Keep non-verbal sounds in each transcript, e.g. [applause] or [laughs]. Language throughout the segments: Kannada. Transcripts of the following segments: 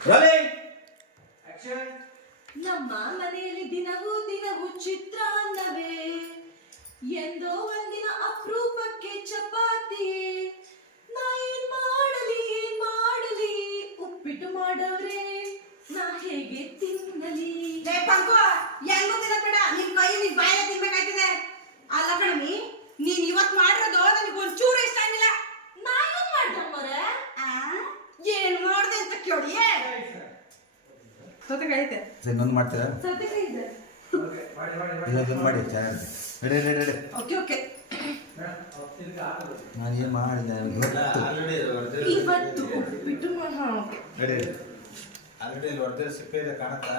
ರೋಲಿಂಗ್ ನಮ್ಮ ಮನೆಯಲ್ಲಿ ದಿನವೂ ದಿನವೂ ಚಿತ್ರ ಚಿತ್ರಾನ್ನವೇ ಎಂದೋ ಒಂದಿನ ಅಪರೂಪಕ್ಕೆ ಚಪಾತಿ. ನಾ ಏನ್ ಮಾಡಲಿ ಏನ್ ಮಾಡಲಿ ಉಪ್ಪಿಟ್ಟು ಮಾಡವ್ರೆ ನಾ ಹೇಗೆ ತಿನ್ನಲಿ ಲೇ ಪಂಕು ಹೆಂಗ್ ಗೊತ್ತಿಲ್ಲ ಬೇಡ ನಿನ್ ಕೈ ನಿನ್ ಬಾಯಿಲೆ ತಿನ್ಬೇಕಾಯ್ತದೆ ಅಲ್ಲ ಕಣಮಿ ನೀನ್ ಇವತ್ ಮಾಡಿರೋದು ನನಗೆ ಒಂಚೂರು ಇಷ್ಟ ಆಗಿಲ್ಲ ನಾ ಏನ್ ಮಾಡ್ದಮ್ಮರೆ ಆ? ಏನ್ ಮಾಡ್ದೆ ಅಂತ ಕೇಳಿ ಸೊತೆಗೈತೆ ಸರಿ ಇನ್ನೊಂದು ಮಾಡ್ತೀರಾ? ಸೌತೆಕಾಯಿ ಇದೆ. ಮಾಡಿ ಚೆನ್ನಾಗಿದೆ ready ready ready. Okay okay. ನಾನು ಏನು ಮಾಡಿದೆ? ಇವತ್ತು. ಹಾ ರೆಡಿ ರೆಡಿ. ಆಲ್ರೆಡಿ ಇಲ್ಲಿ ಹೊಡೆದಿರೋ ಸಿಪ್ಪೆ ಇದೆ ಕಾಣತ್ತಾ?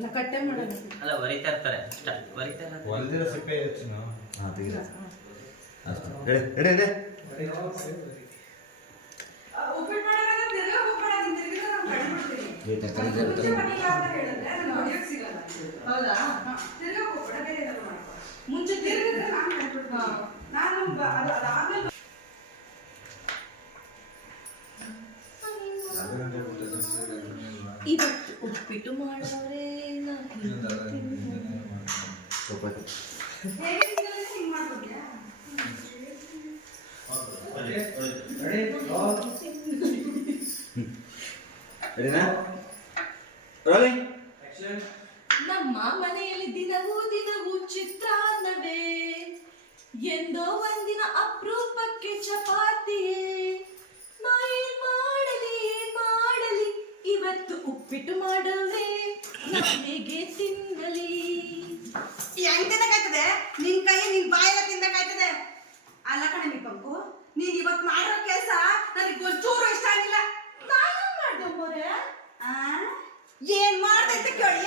ನಾ ಕಟ್ಟೆ ಮಾಡೋಣ ಅಲ್ಲ ವರಿತಾ ಇರ್ತಾರೆ ಅಷ್ಟ ವರಿತಾ ಹೊಲ್ದಿರೋ ಸಿಪ್ಪೆ ಚಿನ್ನು. ಹಾಂ ಅಷ್ಟು. Ready ready ready. ಇವತ್ತು ಉಪ್ಪಿಟ್ಟು ನಾ? ಹೇಗೆ [laughs] ತಿನ್ನಲಿ? ಸ್ವಲ್ಪ ಹೇಗೆ ತಿನ್ನೋದು ಹಿಂಗ್ ಮಾಡ್ಕೊಡ್ತೀಯಾ? ರೆಡಿನಾ ರೋಲಿಂಗ್ ನಮ್ಮ ಮನೆಯಲ್ಲಿ ದಿನವೂ ದಿನವೂ ಚಿತ್ರಾನ್ನವೇ. ಎಂದೋ ಒಂದಿನ ಅಪರೂಪಕ್ಕೆ ಚಪಾತಿಯೇ. ನಾ ಏನ್ ಮಾಡಲಿ ಏನ್ ಮಾಡಲಿ ಇವತ್ತು ಉಪ್ಪಿಟ್ಟು ಮಾಡವೇ ಹೇಗೆ ತಿನ್ನಲಿ ಹೆಂಗ್ ತಿನ್ನಕ್ಕಾಯ್ತದೆ? ನಿನ್ ಕೈ ನಿನ್ ಬಾಯಲ್ಲ ತಿನ್ನಕಾಯ್ತದೆ ಅಲ್ಲ ಕಣೆ ನೀ ಪಂಕು ನೀನ್ ಇವತ್ ಮಾಡಿರೋ ಏನ್ ಮಾಡ್ದೆ ಅಂತ ಕೇಳಿ